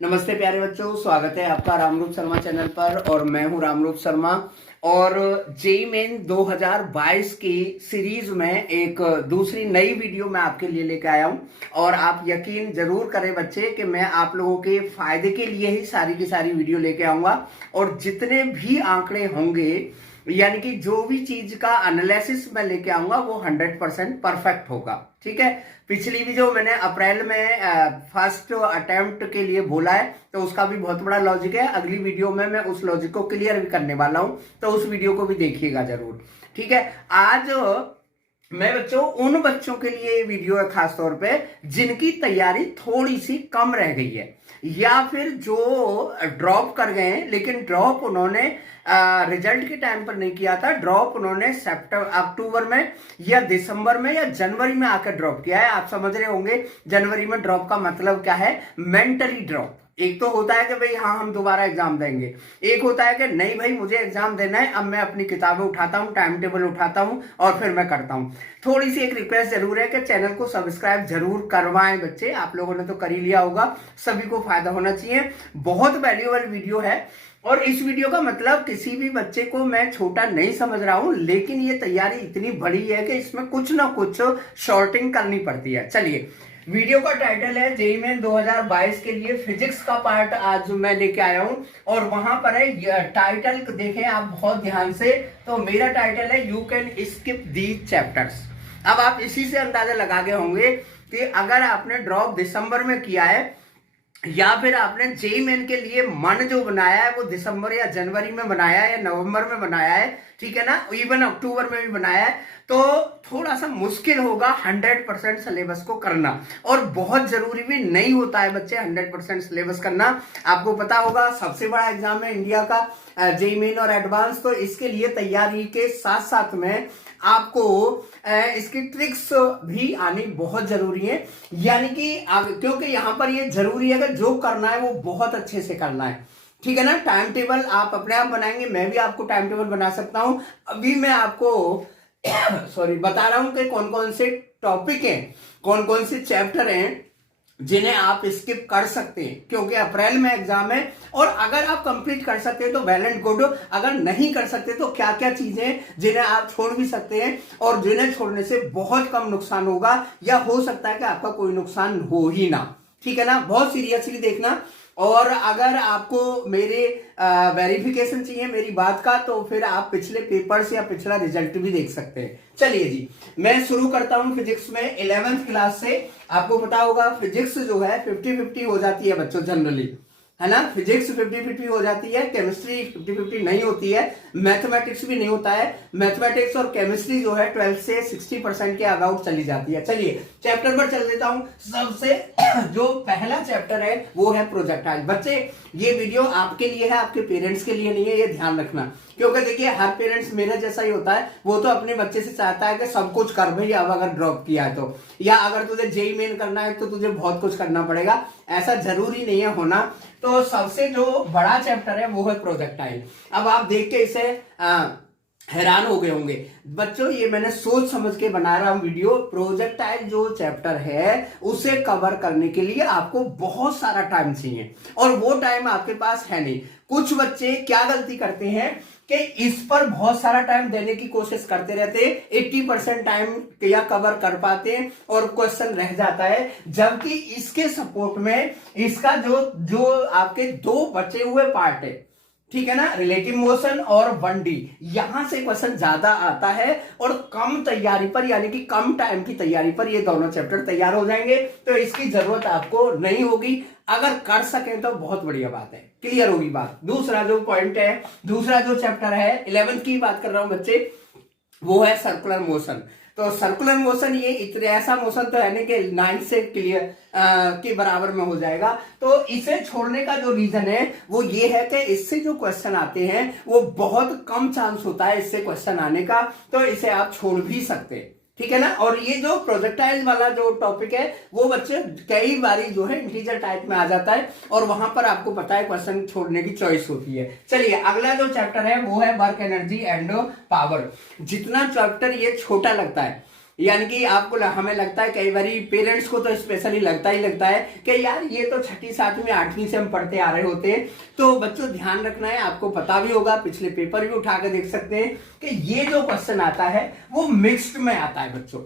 नमस्ते प्यारे बच्चों, स्वागत है आपका रामरूप शर्मा चैनल पर। और मैं हूं रामरूप शर्मा। और जेईई मेन 2022 की सीरीज में एक दूसरी नई वीडियो मैं आपके लिए लेकर आया हूं। और आप यकीन जरूर करें बच्चे कि मैं आप लोगों के फायदे के लिए ही सारी की सारी वीडियो लेके आऊंगा। और जितने भी आंकड़े होंगे, यानी कि जो भी चीज का एनालिसिस मैं लेके आऊंगा वो 100% परफेक्ट होगा। ठीक है। पिछली भी जो मैंने अप्रैल में फर्स्ट अटेम्प्ट के लिए बोला है, तो उसका भी बहुत बड़ा लॉजिक है। अगली वीडियो में मैं उस लॉजिक को क्लियर भी करने वाला हूं, तो उस वीडियो को भी देखिएगा जरूर। ठीक है। आज मैं बच्चों उन बच्चों के लिए ये वीडियो है खास तौर पे जिनकी तैयारी थोड़ी सी कम रह गई है, या फिर जो ड्रॉप कर गए हैं, लेकिन ड्रॉप उन्होंने रिजल्ट के टाइम पर नहीं किया था। ड्रॉप उन्होंने अक्टूबर में या दिसंबर में या जनवरी में आकर ड्रॉप किया है। आप समझ रहे होंगे जनवरी में ड्रॉप का मतलब क्या है। Mentally drop. एक तो होता है कि भाई हाँ हम दोबारा एग्जाम देंगे, एक होता है कि नहीं भाई मुझे एग्जाम देना है, अब मैं अपनी किताबें उठाता हूँ, टाइम टेबल उठाता हूँ और फिर मैं करता हूँ। थोड़ी सी एक रिक्वेस्ट जरूर है कि चैनल को सब्सक्राइब जरूर करवाएं बच्चे। आप लोगों ने तो कर ही लिया होगा, सभी को फायदा होना चाहिए। बहुत वैल्यूएबल वीडियो है। और इस वीडियो का मतलब किसी भी बच्चे को मैं छोटा नहीं समझ रहा हूं, लेकिन ये तैयारी इतनी बड़ी है कि इसमें कुछ ना कुछ शॉर्टिंग करनी पड़ती है। चलिए, वीडियो का टाइटल है जेईई मेन 2022 के लिए फिजिक्स का पार्ट आज मैं लेके आया हूं। और वहां पर है टाइटल देखें आप बहुत ध्यान से, तो मेरा टाइटल है you can skip these chapters. अब आप इसी से अंदाजा लगा गए होंगे कि अगर आपने ड्रॉप दिसंबर में किया है, या फिर आपने जेईई मेन के लिए मन जो बनाया है वो दिसंबर या जनवरी में बनाया है या नवंबर में बनाया है, ठीक है ना, इवन अक्टूबर में भी बनाया है, तो थोड़ा सा मुश्किल होगा 100% सिलेबस को करना। और बहुत जरूरी भी नहीं होता है बच्चे 100% सिलेबस करना। आपको पता होगा सबसे बड़ा एग्जाम है इंडिया का जेईई मेन और एडवांस, तो इसके लिए तैयारी के साथ साथ में आपको इसकी ट्रिक्स भी आनी बहुत जरूरी है। यानी कि क्योंकि यहां पर ये जरूरी है कि जो करना है वो बहुत अच्छे से करना है। ठीक है ना। टाइम टेबल आप अपने आप बनाएंगे, मैं भी आपको टाइम टेबल बना सकता हूं। अभी मैं आपको सॉरी बता रहा हूं कि कौन कौन से टॉपिक हैं, कौन कौन से चैप्टर हैं जिन्हें आप स्किप कर सकते हैं, क्योंकि अप्रैल में एग्जाम है। और अगर आप कंप्लीट कर सकते हैं तो वेल एंड गुड, अगर नहीं कर सकते तो क्या क्या चीजें जिन्हें आप छोड़ भी सकते हैं और जिन्हें छोड़ने से बहुत कम नुकसान होगा, या हो सकता है कि आपका कोई नुकसान हो ही ना। ठीक है ना। बहुत सीरियसली देखना। और अगर आपको मेरे वेरिफिकेशन चाहिए मेरी बात का, तो फिर आप पिछले पेपर्स या पिछला रिजल्ट भी देख सकते हैं। चलिए जी, मैं शुरू करता हूं फिजिक्स में 11th क्लास से। आपको पता होगा फिजिक्स जो है 50-50 हो जाती है बच्चों जनरली, है ना। फिजिक्स 50-50 हो जाती है, केमिस्ट्री 50-50 नहीं होती है, मैथमेटिक्स भी नहीं होता है। मैथमेटिक्स और केमिस्ट्री जो है 12 से 60% के अबाउट चली जाती है। चलिए चैप्टर पर चल देता हूं। सबसे जो पहला चैप्टर है वो है प्रोजेक्टाइल। बच्चे ये वीडियो आपके लिए है, आपके पेरेंट्स के लिए नहीं है, ये ध्यान रखना। क्योंकि देखिए हर पेरेंट्स मेरा जैसा ही होता है, वो तो अपने बच्चे से चाहता है कि सब कुछ कर भाई, अब अगर ड्रॉप किया है तो, या अगर तुझे जेईई मेन करना है तो तुझे बहुत कुछ करना पड़ेगा। ऐसा जरूरी नहीं है होना। तो सबसे जो बड़ा चैप्टर है वो है प्रोजेक्टाइल। अब आप देख के इसे हैरान हो गए होंगे बच्चों, ये मैंने सोच समझ के बना रहा हूं वीडियो। प्रोजेक्टाइल जो चैप्टर है उसे कवर करने के लिए आपको बहुत सारा टाइम चाहिए, और वो टाइम आपके पास है नहीं। कुछ बच्चे क्या गलती करते हैं कि इस पर बहुत सारा टाइम देने की कोशिश करते रहते हैं, 80% टाइम या कवर कर पाते हैं और क्वेश्चन रह जाता है। जबकि इसके सपोर्ट में इसका जो आपके दो बचे हुए पार्ट है, ठीक है ना, रिलेटिव मोशन और 1D, यहां से क्वेश्चन ज्यादा आता है। और कम तैयारी पर, यानी कि कम टाइम की तैयारी पर ये दोनों चैप्टर तैयार हो जाएंगे, तो इसकी जरूरत आपको नहीं होगी। अगर कर सके तो बहुत बढ़िया बात है, क्लियर होगी बात। दूसरा जो पॉइंट है, दूसरा जो चैप्टर है 11th की बात कर रहा हूं बच्चे, वो है सर्कुलर मोशन। तो सर्कुलर मोशन ये इतने ऐसा मोशन तो है नहीं कि 9 से क्लियर के बराबर में हो जाएगा। तो इसे छोड़ने का जो रीजन है वो ये है कि इससे जो क्वेश्चन आते हैं वो बहुत कम चांस होता है इससे क्वेश्चन आने का, तो इसे आप छोड़ भी सकते हैं। ठीक है ना। और ये जो प्रोजेक्टाइल वाला जो टॉपिक है वो बच्चे कई बारी जो है इंटीजर टाइप में आ जाता है, और वहां पर आपको पता है क्वेश्चन छोड़ने की चॉइस होती है। चलिए अगला जो चैप्टर है वो है वर्क एनर्जी एंड पावर। जितना चैप्टर ये छोटा लगता है, यानी कि आपको हमें लगता है कई बार पेरेंट्स को तो स्पेशली लगता है कि यार ये तो छठी सातवीं आठवीं से हम पढ़ते आ रहे होते हैं। तो बच्चों ध्यान रखना है, आपको पता भी होगा, पिछले पेपर भी उठा कर देख सकते हैं कि ये जो क्वेश्चन आता है वो मिक्स्ड में आता है बच्चों,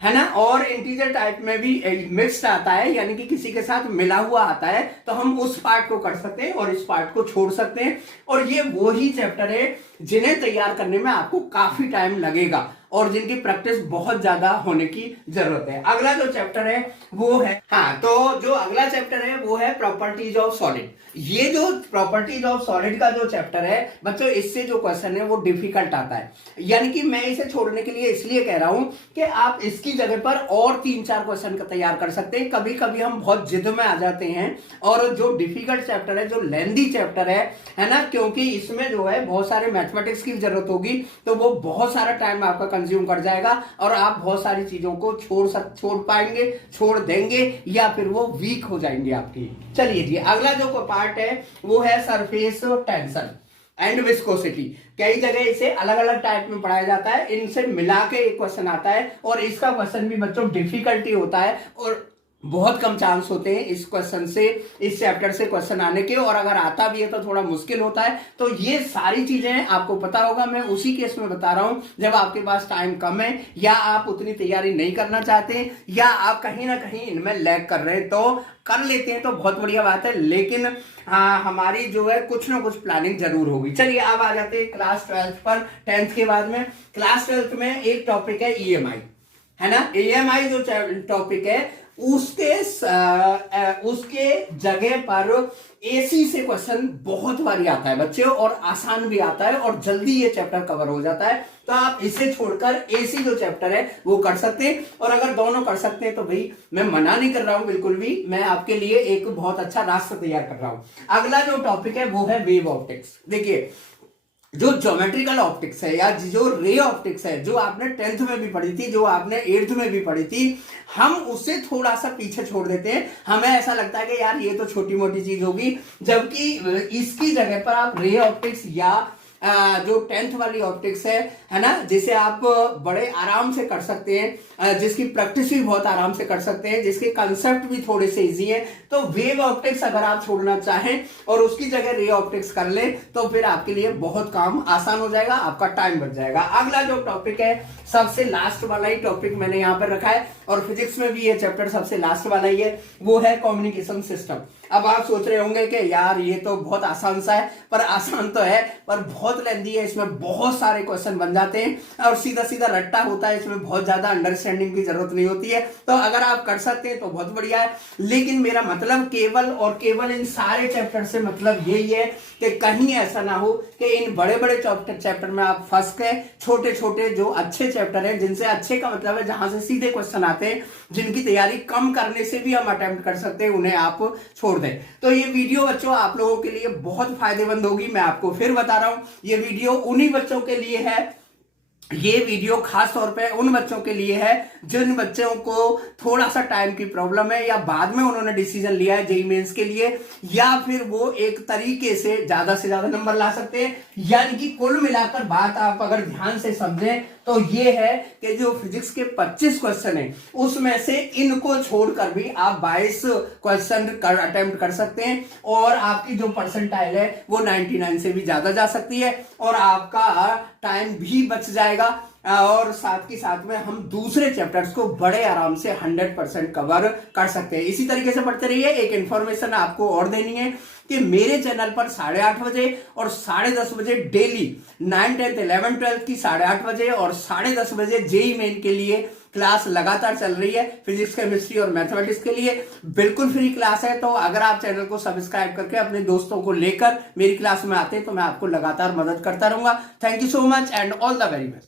है ना। और इंटीजर टाइप में भी मिक्स्ड आता है, यानी कि किसी के साथ मिला हुआ आता है। तो हम उस पार्ट को कर सकते हैं और इस पार्ट को छोड़ सकते हैं। और ये वो ही चैप्टर है जिन्हें तैयार करने में आपको काफी टाइम लगेगा और जिनकी प्रैक्टिस बहुत ज्यादा होने की जरूरत है। अगला जो चैप्टर है वो है, हाँ, तो जो अगला चैप्टर है वो है प्रॉपर्टीज ऑफ सॉलिड। ये जो प्रॉपर्टीज ऑफ सॉलिड का जो चैप्टर है बच्चों, इससे जो क्वेश्चन है वो डिफिकल्ट आता है। यानी कि मैं इसे छोड़ने के लिए इसलिए कह रहा हूं कि आप इसकी जगह पर और 3-4 क्वेश्चन का तैयार कर सकते हैं। कभी कभी हम बहुत जिद में आ जाते हैं और जो डिफिकल्ट चैप्टर है, जो लेंदी चैप्टर है ना, क्योंकि इसमें जो है बहुत सारे मैथमेटिक्स की जरूरत होगी, तो वो बहुत सारा टाइम आपका कंज्यूम कर जाएगा और आप बहुत सारी चीजों को छोड़ पाएंगे, छोड़ देंगे, या फिर वो वीक हो जाएंगे आपकी। चलिए जी, अगला जो पार्ट है वो है सरफेस टेंशन एंड विस्कोसिटी। कई जगह इसे अलग अलग टाइप में पढ़ाया जाता है, इनसे मिला के एक क्वेश्चन आता है और इसका क्वेश्चन भी बच्चों डिफिकल्टी होता है और बहुत कम चांस होते हैं इस क्वेश्चन से, इस चैप्टर से क्वेश्चन आने के, और अगर आता भी है तो थोड़ा मुश्किल होता है। तो ये सारी चीजें आपको पता होगा। मैं उसी केस में बता रहा हूं जब आपके पास टाइम कम है, या आप उतनी तैयारी नहीं करना चाहते, या आप कहीं ना कहीं इनमें लैग कर रहे हैं। तो कर लेते हैं तो बहुत बढ़िया बात है, लेकिन हमारी जो है कुछ ना कुछ प्लानिंग जरूर होगी। चलिए अब आ जाते हैं क्लास 12 पर। 10th के बाद में क्लास 12th में एक टॉपिक है ईएमआई, है ना। ईएमआई जो टॉपिक है उसके जगह पर एसी से क्वेश्चन बहुत बारी आता है बच्चों, और आसान भी आता है और जल्दी ये चैप्टर कवर हो जाता है। तो आप इसे छोड़कर एसी जो चैप्टर है वो कर सकते हैं, और अगर दोनों कर सकते हैं तो भाई मैं मना नहीं कर रहा हूं बिल्कुल भी, मैं आपके लिए एक बहुत अच्छा रास्ता तैयार कर रहा हूं। अगला जो टॉपिक है वो है वेव ऑप्टिक्स। देखिए, जो ज्योमेट्रिकल ऑप्टिक्स है या जो रे ऑप्टिक्स है, जो आपने 10th में भी पढ़ी थी, जो आपने 8th में भी पढ़ी थी, हम उससे थोड़ा सा पीछे छोड़ देते हैं। हमें ऐसा लगता है कि यार ये तो छोटी मोटी चीज होगी, जबकि इसकी जगह पर आप रे ऑप्टिक्स या जो 10th वाली ऑप्टिक्स है ना, जिसे आप बड़े आराम से कर सकते हैं, जिसकी प्रैक्टिस भी बहुत आराम से कर सकते हैं, जिसके कंसेप्ट भी थोड़े से इजी है, तो वेव ऑप्टिक्स अगर आप छोड़ना चाहें और उसकी जगह रे ऑप्टिक्स कर ले तो फिर आपके लिए बहुत काम आसान हो जाएगा, आपका टाइम बच जाएगा। अगला जो टॉपिक है, सबसे लास्ट वाला ही टॉपिक मैंने यहां पर रखा है, और फिजिक्स में भी ये चैप्टर सबसे लास्ट वाला ही है, वो है कम्युनिकेशन सिस्टम। अब आप सोच रहे होंगे कि यार ये तो बहुत आसान सा है, पर आसान तो है पर बहुत लेंदी है, इसमें बहुत सारे क्वेश्चन बन जाते हैं और सीधा सीधा रट्टा होता है, इसमें बहुत ज्यादा अंडरस्टैंडिंग की जरूरत नहीं होती है। तो अगर आप कर सकते हैं तो बहुत बढ़िया है, लेकिन मेरा मतलब केवल और केवल इन सारे चैप्टर से मतलब यही है कि कहीं ऐसा ना हो कि इन बड़े बड़े चैप्टर में आप फंस गए। छोटे छोटे जो अच्छे चैप्टर हैं, जिनसे अच्छे का मतलब है जहां से सीधे क्वेश्चन आते हैं, जिनकी तैयारी कम करने से भी हम अटेम्प्ट कर सकते हैं, उन्हें आप छोड़ दें। तो ये वीडियो बच्चों आप लोगों के लिए बहुत फायदेमंद होगी। मैं आपको फिर बता रहा हूं, ये वीडियो उन्हीं बच्चों के लिए है, ये वीडियो खास तौर पे उन बच्चों के लिए है जिन बच्चों को थोड़ा सा टाइम की प्रॉब्लम है, या बाद में उन्होंने डिसीजन लिया है जेईई मेंस के लिए, या फिर वो एक तरीके से ज्यादा नंबर ला सकते हैं। यानी कि कुल मिलाकर बात आप अगर ध्यान से समझें तो ये है कि जो फिजिक्स के 25 क्वेश्चन है उसमें से इनको छोड़कर भी आप 22 क्वेश्चन अटेम्प्ट कर सकते हैं, और आपकी जो परसेंटाइल है वो 99 से भी ज्यादा जा सकती है, और आपका टाइम भी बच जाएगा, और साथ ही साथ में हम दूसरे चैप्टर्स को बड़े आराम से 100% कवर कर सकते हैं। इसी तरीके से पढ़ते रहिए। एक इंफॉर्मेशन आपको और देनी है कि मेरे चैनल पर 8:30 बजे और 10:30 बजे daily 9th 10th 11th 12th की 8:30 बजे और 10:30 बजे जेईई मेन के लिए क्लास लगातार चल रही है। फिजिक्स, केमिस्ट्री और मैथमेटिक्स के लिए बिल्कुल फ्री क्लास है। तो अगर आप चैनल को सब्सक्राइब करके अपने दोस्तों को लेकर मेरी क्लास में आते हैं तो मैं आपको लगातार मदद करता रहूंगा। Thank you so much and all the very best.